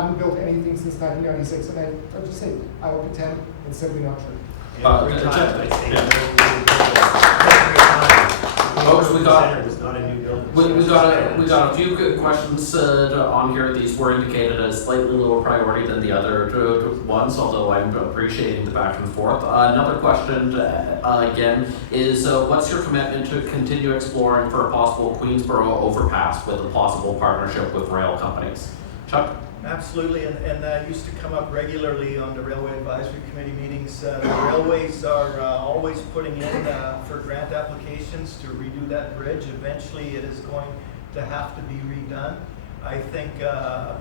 haven't built anything since 1996, and I'll just say, I will contend it's simply not true. Folks, we got a few good questions on here. These were indicated as slightly lower priority than the other ones, although I'm appreciating the back and forth. Another question again is what's your commitment to continue exploring for a possible Queensborough overpass with a possible partnership with rail companies? Chuck? Absolutely, and that used to come up regularly on the Railway Advisory Committee meetings. The railways are always putting in for grant applications to redo that bridge. Eventually it is going to have to be redone. I think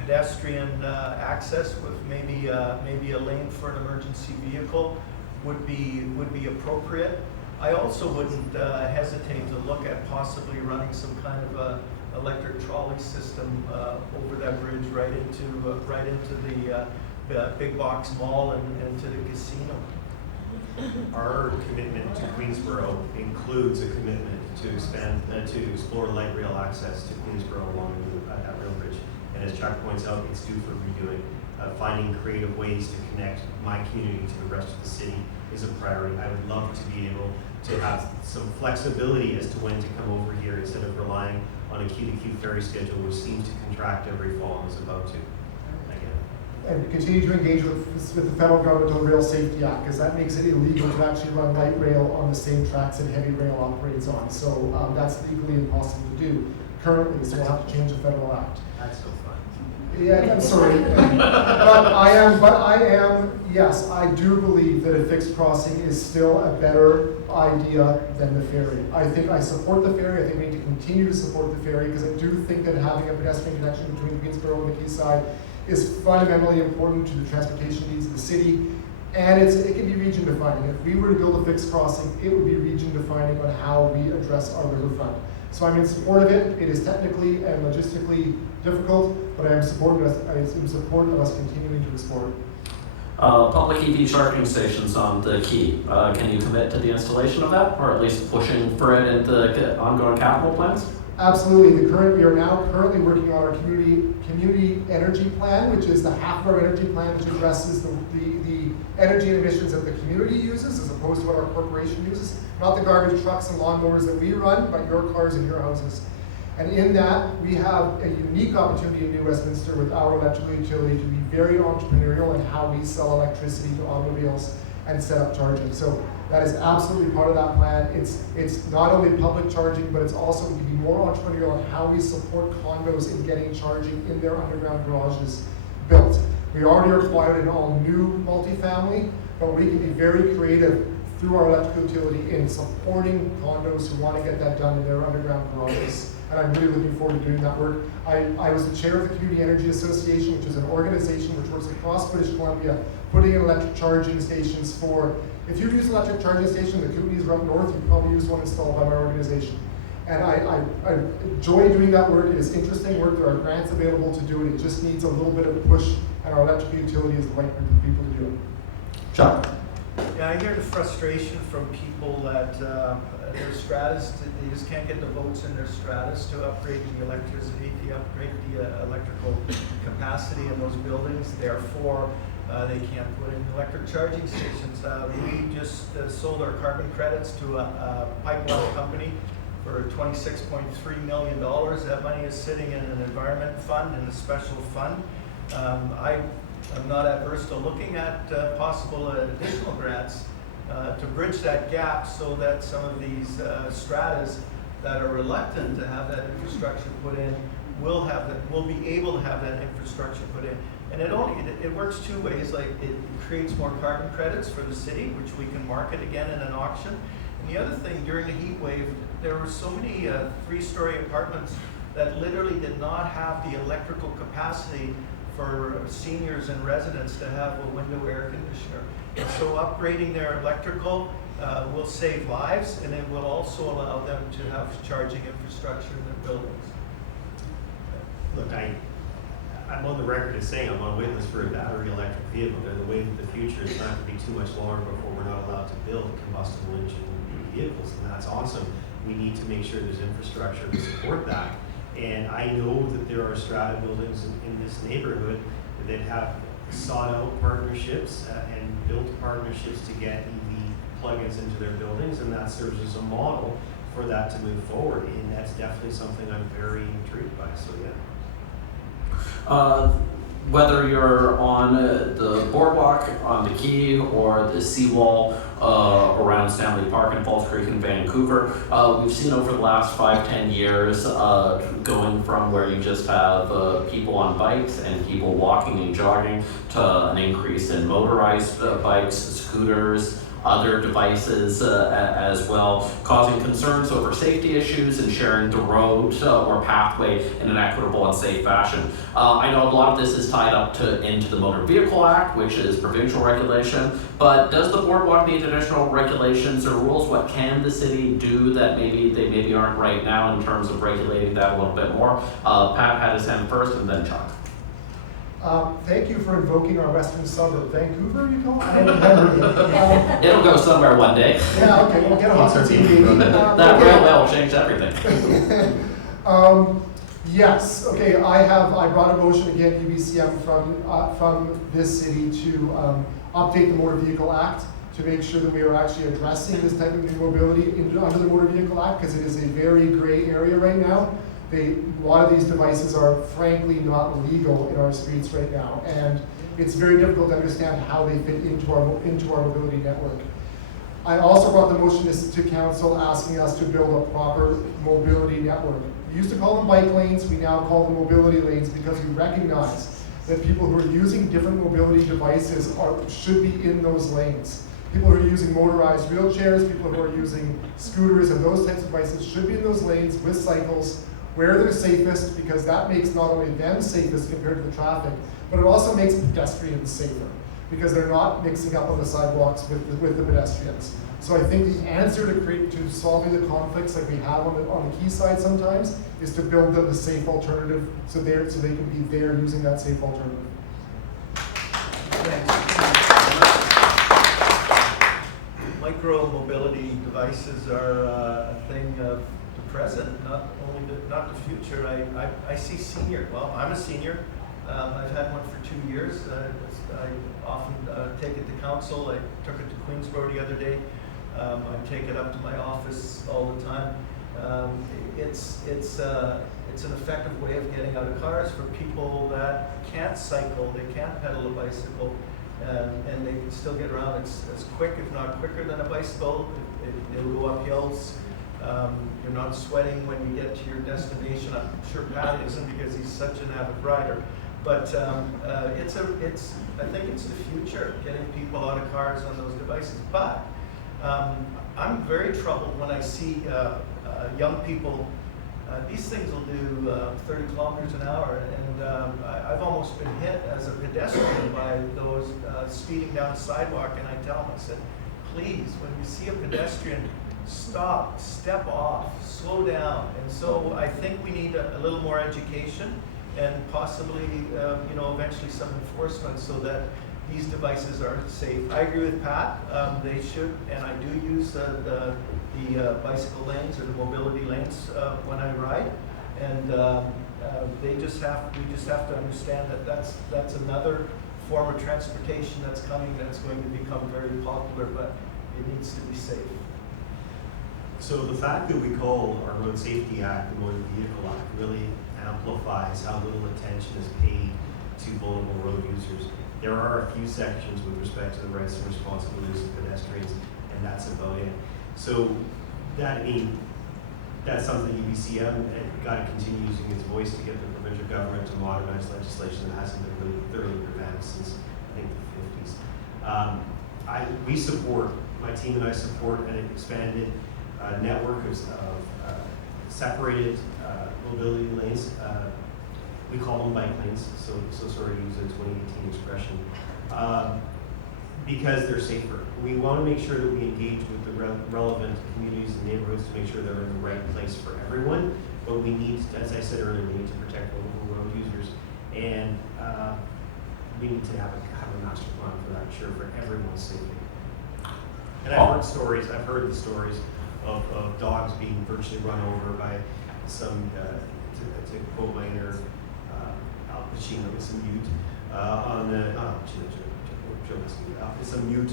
pedestrian access with maybe a lane for an emergency vehicle would be appropriate. I also wouldn't hesitate to look at possibly running some kind of electric trolley system over that bridge right into the big box mall and to the casino. Our commitment to Queensborough includes a commitment to expand to explore light rail access to Queensborough along that rail bridge. And as Chuck points out, it's due for redoing. Finding creative ways to connect my community to the rest of the city is a priority. I would love to be able to have some flexibility as to when to come over here instead of relying on a Q-to-Q ferry schedule, which seems to contract every fall and is about to. And continue to engage with the federal government on the Rail Safety Act, because that makes it illegal to actually run light rail on the same tracks that heavy rail operates on. So that's legally impossible to do currently, so we'll have to change the federal act. That's so fun. Yeah, I'm sorry. but I am, yes, I do believe that a fixed crossing is still a better idea than the ferry. I think I support the ferry. I think we need to continue to support the ferry, because I do think that having a pedestrian connection between Queensborough and the quayside is fundamentally important to the transportation needs of the city, and it can be region defining. If we were to build a fixed crossing, it would be region defining on how we address our riverfront. So I'm in support of it. It is technically and logistically difficult, but I'm in support of us continuing to explore it. Public EV charging stations on the quay. Can you commit to the installation of that, or at least pushing for it in the ongoing capital plans? Absolutely. We are now currently working on our community energy plan, which is the half of our energy plan, which addresses the energy and emissions that the community uses as opposed to what our corporation uses. Not the garbage trucks and lawnmowers that we run, but your cars and your houses. And in that, we have a unique opportunity in New Westminster with our electrical utility to be very entrepreneurial in how we sell electricity to automobiles and set up charging. So that is absolutely part of that plan. It's not only public charging, but it's also we can be more entrepreneurial in how we support condos in getting charging in their underground garages built. We already are required in all new multifamily, but we can be very creative through our electrical utility in supporting condos who want to get that done in their underground garages. And I'm really looking forward to doing that work. I was the chair of the Community Energy Association, which is an organization which works across British Columbia, putting in electric charging stations for, if you use electric charging station, the Kootenays are up north, you probably use one installed by my organization. And I enjoy doing that work. It is interesting work. There are grants available to do it. It just needs a little bit of push, and our electric utility is the right group of people to do it. Chuck? Yeah, I hear the frustration from people that their stratas, they just can't get the votes in their stratas to upgrade the electricity, to upgrade the electrical capacity in those buildings. Therefore, they can't put in electric charging stations. We just sold our carbon credits to a pipeline company for $26.3 million. That money is sitting in an environment fund, in a special fund. I'm not adverse to looking at possible additional grants to bridge that gap so that some of these stratas that are reluctant to have that infrastructure put in will be able to have that infrastructure put in. And it works two ways. Like it creates more carbon credits for the city, which we can market again in an auction. And the other thing, during the heat wave, there were so many 3-story apartments that literally did not have the electrical capacity for seniors and residents to have a window air conditioner. And so upgrading their electrical will save lives, and it will also allow them to have charging infrastructure in their buildings. Look, I'm on the record as saying I'm on wait list for a battery electric vehicle. They're the way of the future. It's not going to be too much longer before we're not allowed to build combustible engine vehicles, and that's awesome. We need to make sure there's infrastructure to support that. And I know that there are strata buildings in this neighborhood that have sought out partnerships and built partnerships to get EV plugins into their buildings, and that serves as a model for that to move forward. And that's definitely something I'm very intrigued by. So yeah. Whether you're on the boardwalk, on the quay, or the seawall around Stanley Park and Falls Creek in Vancouver, we've seen over the last 5-10 years going from where you just have people on bikes and people walking and jogging to an increase in motorized bikes, scooters, other devices as well, causing concerns over safety issues and sharing the road or pathway in an equitable and safe fashion. I know a lot of this is tied up into the Motor Vehicle Act, which is provincial regulation, but does the boardwalk need additional regulations or rules? What can the city do that maybe aren't right now in terms of regulating that a little bit more? Pat had his hand first, and then Chuck. Thank you for invoking our western suburb. Vancouver, you call it? I don't remember. It'll go somewhere one day. Yeah, okay, we'll get a hockey team. That railway will change everything. Yes, okay, I brought a motion again, UBCM, from this city to update the Motor Vehicle Act to make sure that we are actually addressing this type of new mobility under the Motor Vehicle Act, because it is a very gray area right now. A lot of these devices are frankly not legal in our streets right now, and it's very difficult to understand how they fit into our mobility network. I also brought the motion to council asking us to build a proper mobility network. We used to call them bike lanes, we now call them mobility lanes, because we recognize that people who are using different mobility devices should be in those lanes. People who are using motorized wheelchairs, people who are using scooters and those types of devices should be in those lanes with cycles, where they're safest, because that makes not only them safest compared to the traffic, but it also makes pedestrians safer, because they're not mixing up on the sidewalks with the pedestrians. So I think the answer to solving the conflicts like we have on the quayside sometimes is to build them a safe alternative so they can be there using that safe alternative. Micro mobility devices are a thing of the present, not the future. I see senior. Well, I'm a senior. I've had one for 2 years. I often take it to council. I took it to Queensborough the other day. I take it up to my office all the time. It's an effective way of getting out of cars for people that can't cycle, they can't pedal a bicycle, and they can still get around. It's as quick, if not quicker, than a bicycle. It'll go up hills. You're not sweating when you get to your destination. I'm sure Pat isn't, because he's such an avid rider. But I think it's the future, getting people out of cars on those devices. But I'm very troubled when I see young people. These things will do 30 kilometers an hour, and I've almost been hit as a pedestrian by those speeding down a sidewalk. And I tell them, I said, please, when you see a pedestrian, stop, step off, slow down. And so I think we need a little more education, and possibly, eventually some enforcement so that these devices are safe. I agree with Pat. They should, and I do use the bicycle lanes or the mobility lanes when I ride. And we just have to understand that that's another form of transportation that's coming, that's going to become very popular, but it needs to be safe. So the fact that we call our Road Safety Act the Motor Vehicle Act really amplifies how little attention is paid to vulnerable road users. There are a few sections with respect to the rights and responsibilities of pedestrians, and that's about it. So that's something UBCM got to continue using its voice to get the provincial government to modernize legislation that hasn't been really thoroughly prevented since, I think, the 50s. My team and I support an expanded network of separated mobility lanes. We call them bike lanes, so sort of use a 2018 expression, because they're safer. We want to make sure that we engage with the relevant communities and neighborhoods to make sure they're in the right place for everyone. But we need, as I said earlier, we need to protect local road users, and we need to have a master plan for that, sure, for everyone's safety. And I've heard the stories of dogs being virtually run over by some, to quote my inner Al Pacino, some mute, it's a mute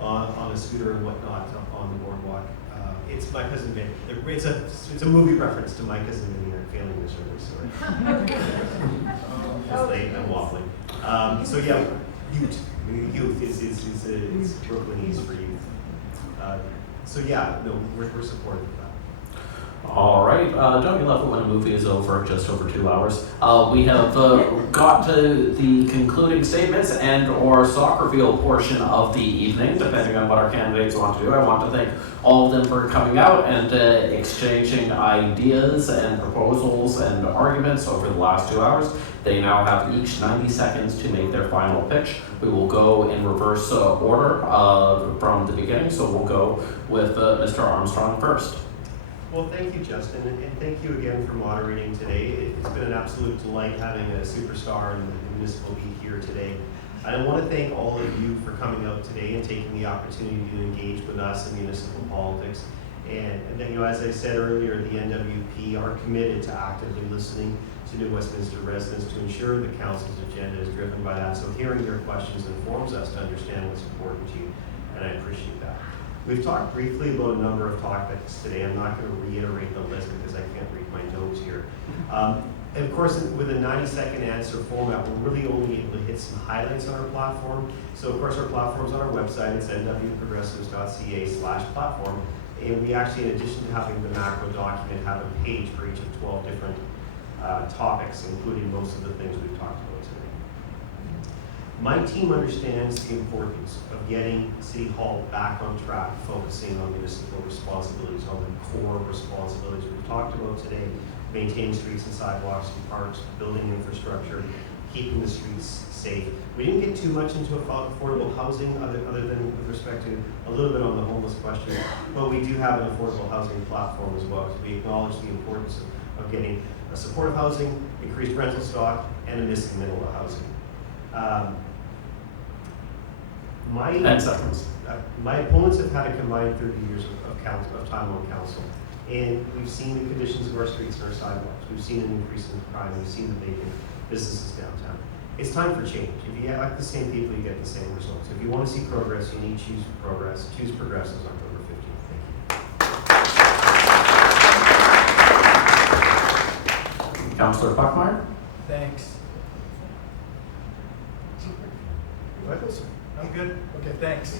on a scooter and whatnot on the boardwalk. It's my cousin Vinny. It's a movie reference to my cousin Vinny failing miserably. Sorry. It's late. I'm waffling. So yeah, youth is Brooklynese for youth. So yeah, no, we're supportive of that. All right, don't you love it when a movie is over just over 2 hours? We have got to the concluding statements and or soccer field portion of the evening, depending on what our candidates want to do. I want to thank all of them for coming out and exchanging ideas and proposals and arguments over the last 2 hours. They now have each 90 seconds to make their final pitch. We will go in reverse order from the beginning, so we'll go with Mr. Armstrong first. Well, thank you, Justin, and thank you again for moderating today. It's been an absolute delight having a superstar in the municipal beat here today. And I want to thank all of you for coming out today and taking the opportunity to engage with us in municipal politics. And as I said earlier, the NWP are committed to actively listening to New Westminster residents to ensure the council's agenda is driven by that. So hearing your questions informs us to understand what's important to you, and I appreciate that. We've talked briefly about a number of topics today. I'm not going to reiterate the list because I can't read my notes here. And of course, with a 90-second answer format, we're really only able to hit some highlights on our platform. So of course, our platform's on our website. It's nwprogressives.ca/platform. And we actually, in addition to having the macro document, have a page for each of 12 different topics, including most of the things we've talked about today. My team understands the importance of getting City Hall back on track, focusing on municipal responsibilities, on the core responsibilities we've talked about today: maintaining streets and sidewalks and parks, building infrastructure, keeping the streets safe. We didn't get too much into affordable housing other than with respect to a little bit on the homeless question, but we do have an affordable housing platform as well, because we acknowledge the importance of getting a supportive housing, increased rental stock, and a missing middle of housing. 10 seconds. My opponents have had a combined 30 years of time on council, and we've seen the conditions of our streets and our sidewalks. We've seen an increase in crime. We've seen the vacant businesses downtown. It's time for change. If you elect the same people, you get the same results. If you want to see progress, you need to choose progress. Choose Progressives October 15th. Thank you. Councillor Buckmeyer. Thanks. Michaelson. I'm good. Okay, thanks.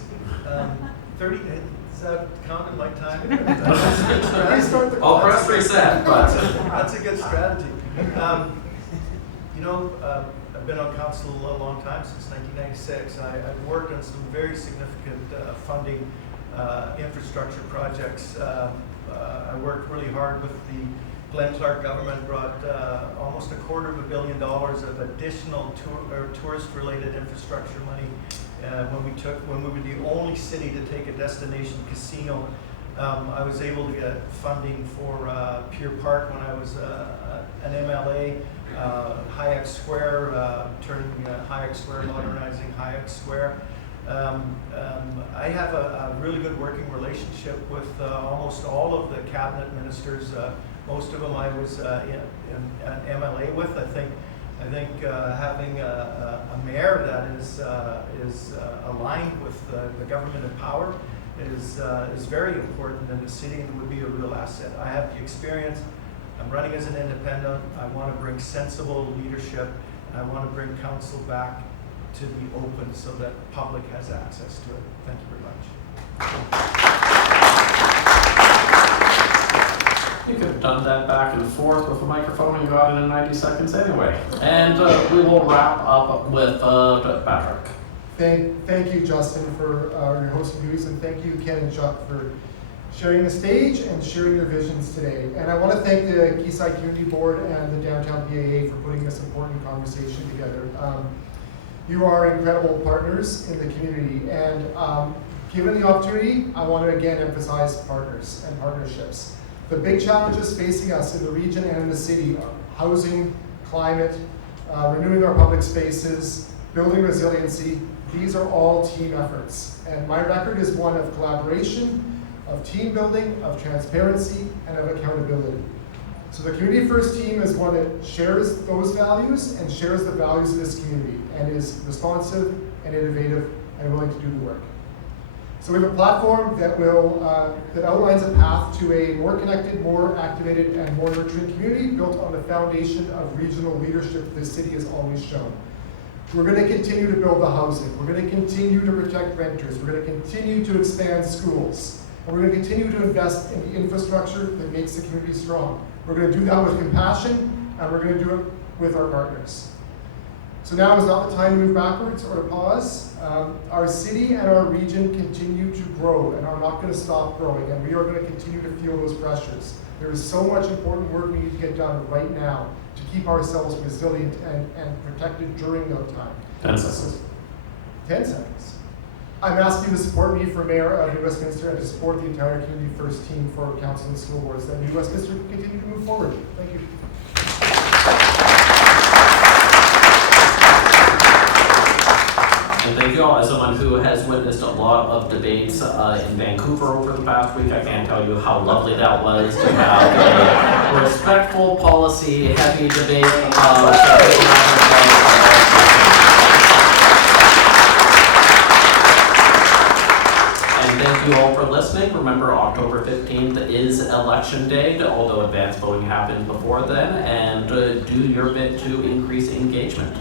30, is that counting my time? Restart the I'll clock. press reset, but That's a good strategy. I've been on council a long time, since 1996. I've worked on some very significant funding infrastructure projects. I worked really hard with the Glenn Clark government, brought almost $250 million of additional tourist-related infrastructure money when we were the only city to take a destination casino. I was able to get funding for Pier Park when I was an MLA, Hayek Square, turning Hayek Square, modernizing Hayek Square. I have a really good working relationship with almost all of the cabinet ministers. Most of them I was an MLA with. I think having a mayor that is aligned with the government in power is very important in the city and would be a real asset. I have the experience. I'm running as an independent. I want to bring sensible leadership, and I want to bring council back to be open so that the public has access to it. Thank you very much. you could have done that back and forth with a microphone and got it in 90 seconds anyway. And we will wrap up with Patrick. Thank you, Justin, for your hosting duties, and thank you, Ken and Chuck, for sharing the stage and sharing your visions today. And I want to thank the Quayside Community Board and the Downtown PAA for putting this important conversation together. You are incredible partners in the community, and given the opportunity, I want to again emphasize partners and partnerships. The big challenges facing us in the region and in the city are housing, climate, renewing our public spaces, building resiliency. These are all team efforts. And my record is one of collaboration, of team building, of transparency, and of accountability. So the Community First team is one that shares those values and shares the values of this community. and is responsive and innovative and willing to do the work. So we have a platform that that outlines a path to a more connected, more activated, and more nurturing community built on the foundation of regional leadership this city has always shown. We're going to continue to build the housing. We're going to continue to protect renters. We're going to continue to expand schools. And we're going to continue to invest in the infrastructure that makes the community strong. We're going to do that with compassion, and we're going to do it with our partners. So now is not the time to move backwards or to pause. Our city and our region continue to grow and are not going to stop growing, and we are going to continue to feel those pressures. There is so much important work we need to get done right now to keep ourselves resilient and protected during that time. 10 seconds. 10 seconds. I'm asking you to support me for Mayor of New Westminster and to support the entire Community First team for Council and School Boards, that New Westminster can continue to move forward. Thank you. And thank you all. As someone who has witnessed a lot of debates in Vancouver over the past week, I can't tell you how lovely that was to have a respectful, policy-heavy debate. And thank you all for listening. Remember, October 15th is Election Day, although advanced voting happens before then, and do your bit to increase engagement.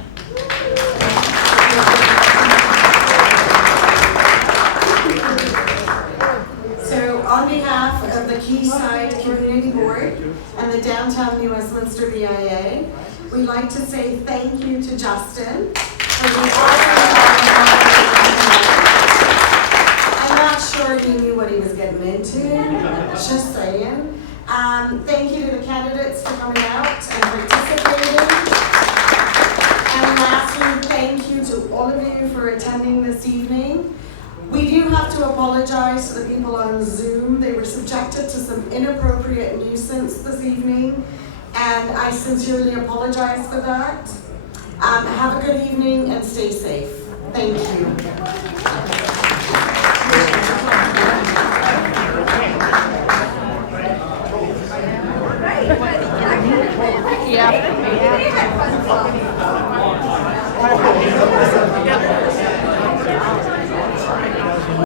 On behalf of the Quayside Community Board and the Downtown New Westminster BIA, we'd like to say thank you to Justin for the awesome job. I'm not sure he knew what he was getting into, just saying. Thank you to the candidates for coming out and participating. And lastly, thank you to all of you for attending this evening. We do have to apologize to the people on Zoom. They were subjected to some inappropriate nuisance this evening, and I sincerely apologize for that. Have a good evening and stay safe. Thank you. Yeah.